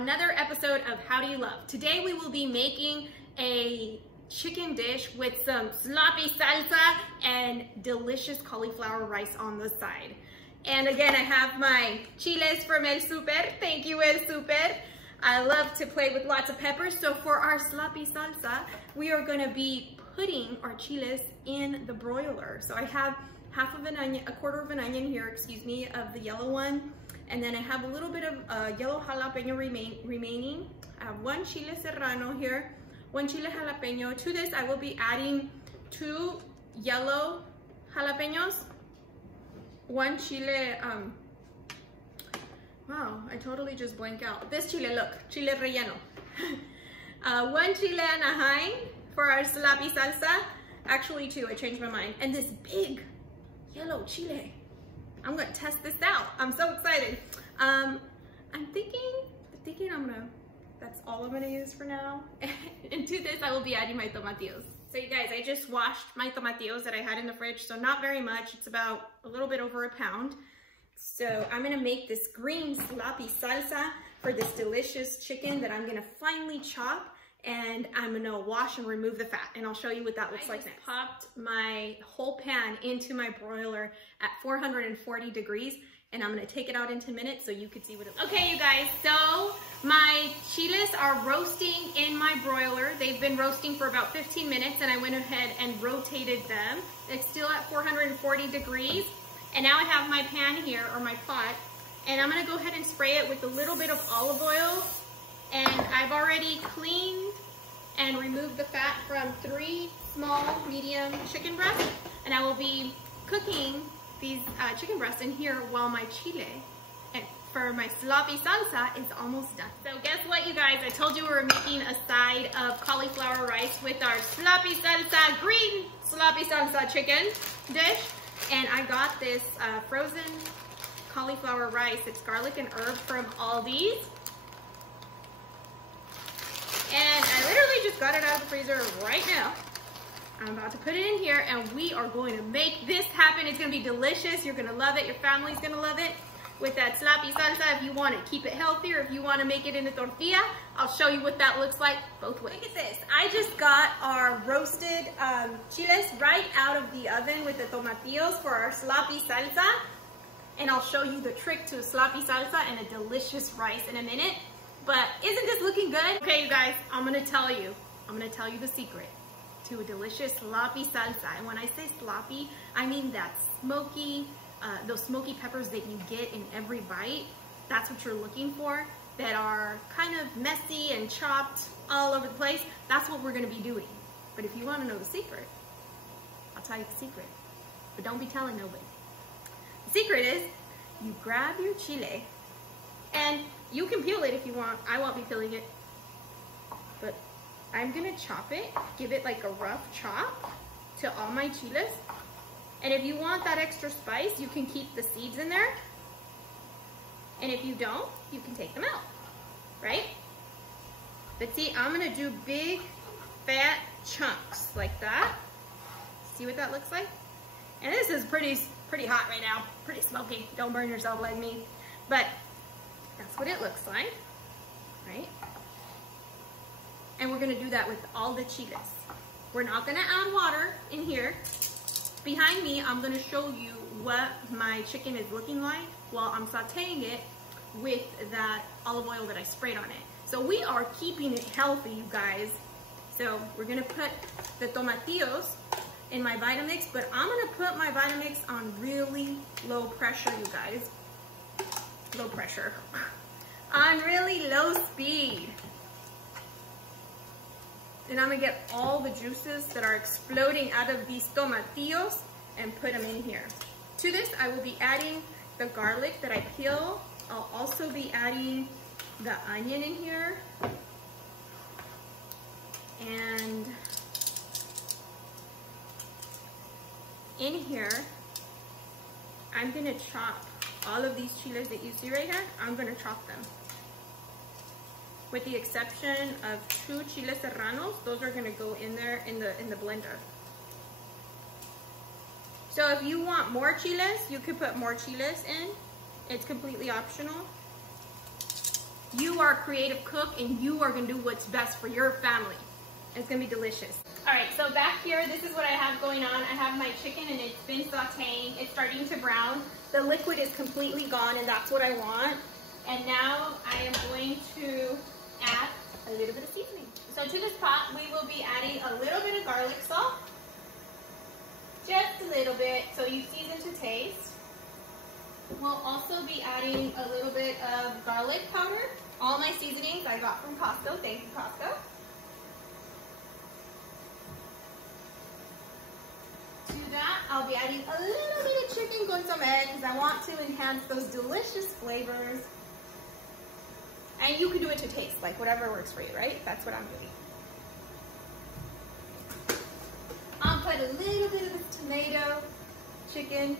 another episode of How Do You Love. Today we will be making a chicken dish with some sloppy salsa and delicious cauliflower rice on the side. And again, I have my chiles from El Super. Thank you, El Super. I love to play with lots of peppers. So for our sloppy salsa, we are gonna be putting our chiles in the broiler. So I have half of an onion, a quarter of an onion here, excuse me, of the yellow one. And then I have a little bit of yellow jalapeno remaining. I have one chile serrano here, one chile jalapeno. To this, I will be adding 2 yellow jalapenos, one chile, wow, I totally just blank out. This chile, look, chile relleno. One chile anaheim for our sloppy salsa. Actually 2, I changed my mind. And this big yellow chile. I'm gonna test this out. I'm so excited. I'm thinking that's all I'm gonna use for now. And to this, I will be adding my tomatillos. So you guys, I just washed my tomatillos that I had in the fridge, so not very much. It's about a little bit over a pound. So I'm gonna make this green sloppy salsa for this delicious chicken that I'm gonna finely chop, and I'm gonna wash and remove the fat, and I'll show you what that looks like next. I popped my whole pan into my broiler at 440 degrees, and I'm gonna take it out into minutes so you can see what it looks like. Okay, you guys, so my chiles are roasting in my broiler. They've been roasting for about 15 minutes, and I went ahead and rotated them. It's still at 440 degrees, and now I have my pan here, or my pot, and I'm gonna go ahead and spray it with a little bit of olive oil. And I've already cleaned and removed the fat from 3 small, medium chicken breasts. And I will be cooking these chicken breasts in here while my chile for my sloppy salsa is almost done. So guess what, you guys? I told you we were making a side of cauliflower rice with our sloppy salsa, green sloppy salsa chicken dish. And I got this frozen cauliflower rice. It's garlic and herb from Aldi's. And I literally just got it out of the freezer right now. I'm about to put it in here, and we are going to make this happen. It's gonna be delicious. You're gonna love it. Your family's gonna love it. With that sloppy salsa, if you want to keep it healthy, or if you want to make it in a tortilla, I'll show you what that looks like both ways. Look at this. I just got our roasted chiles right out of the oven with the tomatillos for our sloppy salsa. And I'll show you the trick to a sloppy salsa and a delicious rice in a minute. But isn't this looking good? Okay, you guys, I'm gonna tell you the secret to a delicious sloppy salsa. And when I say sloppy, I mean that smoky, those smoky peppers that you get in every bite. That's what you're looking for, that are kind of messy and chopped all over the place. That's what we're gonna be doing. But if you wanna know the secret, I'll tell you the secret. But don't be telling nobody. The secret is, you grab your chile, and you can peel it if you want. I won't be peeling it. But I'm gonna chop it, give it like a rough chop to all my chiles. And if you want that extra spice, you can keep the seeds in there. And if you don't, you can take them out, right? But see, I'm gonna do big, fat chunks like that. See what that looks like? And this is pretty hot right now, pretty smoky. Don't burn yourself like me. But that's what it looks like, right? And we're gonna do that with all the chiles. We're not gonna add water in here. Behind me, I'm gonna show you what my chicken is looking like while I'm sauteing it with that olive oil that I sprayed on it. So we are keeping it healthy, you guys. So we're gonna put the tomatillos in my Vitamix, but I'm gonna put my Vitamix on really low pressure, you guys. Low pressure. On really low speed. And I'm gonna get all the juices that are exploding out of these tomatillos and put them in here. To this, I will be adding the garlic that I peel. I'll also be adding the onion in here. And in here, I'm gonna chop all of these chiles that you see right here. I'm gonna chop them. With the exception of 2 chiles serranos, those are gonna go in there in the blender. So if you want more chiles, you could put more chiles in. It's completely optional. You are a creative cook and you are gonna do what's best for your family. It's gonna be delicious. All right, so back here, this is what I have going on. I have my chicken and it's been sauteing. It's starting to brown. The liquid is completely gone and that's what I want. And now I am going to add a little bit of seasoning. So to this pot, we will be adding a little bit of garlic salt. Just a little bit, so you season to taste. We'll also be adding a little bit of garlic powder. All my seasonings I got from Costco. Thank you, Costco. To that, I'll be adding a little bit of chicken consomme because I want to enhance those delicious flavors. And you can do it to taste, like whatever works for you, right? That's what I'm doing. I'll put a little bit of the tomato, chicken,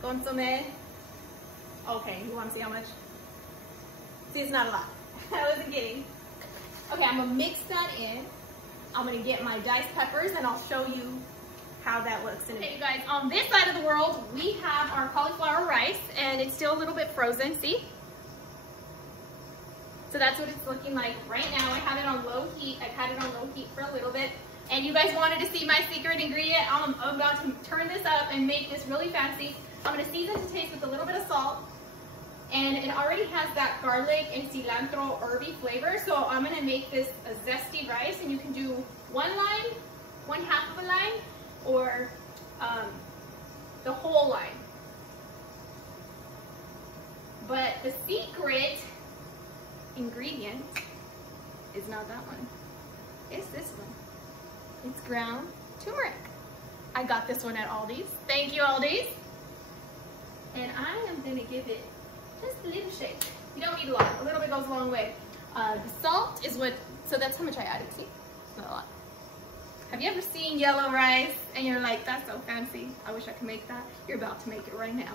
consomme. Okay, you want to see how much? See, it's not a lot. I wasn't kidding. Okay, I'm gonna mix that in. I'm gonna get my diced peppers and I'll show you how that looks. Okay, you guys, on this side of the world, we have our cauliflower rice and it's still a little bit frozen, see? So that's what it's looking like right now. I have it on low heat. I've had it on low heat for a little bit. And you guys wanted to see my secret ingredient. I'm about to turn this up and make this really fancy. I'm gonna season to taste with a little bit of salt. And it already has that garlic and cilantro herby flavor. So I'm gonna make this a zesty rice and you can do one line, one half of a line, or the whole line. But the secret ingredient is not that one. It's this one. It's ground turmeric. I got this one at Aldi's. Thank you, Aldi's. And I am gonna give it just a little shake. You don't need a lot. A little bit goes a long way. The salt is what, so that's how much I added, see? Not a lot. Have you ever seen yellow rice and you're like, that's so fancy, I wish I could make that? You're about to make it right now.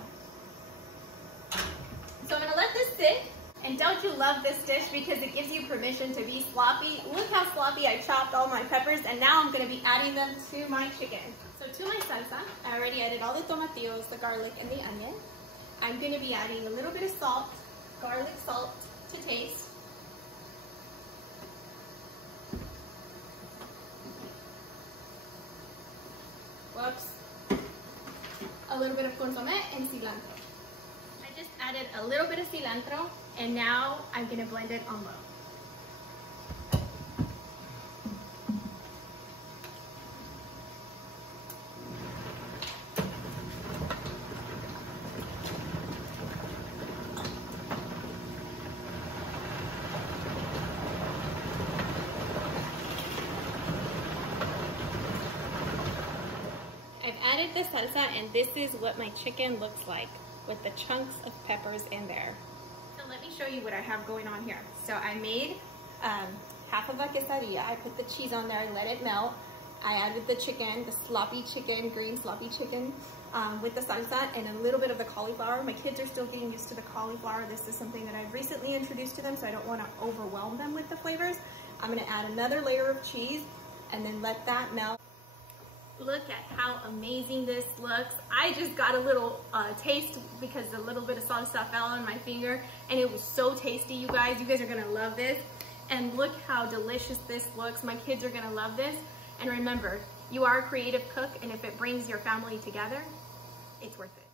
So I'm gonna let this sit. And don't you love this dish because it gives you permission to be sloppy? Look how sloppy I chopped all my peppers and now I'm gonna be adding them to my chicken. So to my salsa, I already added all the tomatillos, the garlic, and the onion. I'm gonna be adding a little bit of salt, garlic salt to taste. Whoops. A little bit of consomme and cilantro. I just added a little bit of cilantro and now I'm gonna blend it on low. I've added the salsa and this is what my chicken looks like with the chunks of peppers in there. So let me show you what I have going on here. So I made half of a quesadilla. I put the cheese on there and let it melt. I added the chicken, the sloppy chicken, green sloppy chicken with the salsa and a little bit of the cauliflower. My kids are still getting used to the cauliflower. This is something that I've recently introduced to them, so I don't want to overwhelm them with the flavors. I'm gonna add another layer of cheese and then let that melt. Look at how amazing this looks. I just got a little taste because a little bit of salsa fell on my finger and it was so tasty, you guys. You guys are gonna love this. And look how delicious this looks. My kids are gonna love this. And remember, you are a creative cook and if it brings your family together, it's worth it.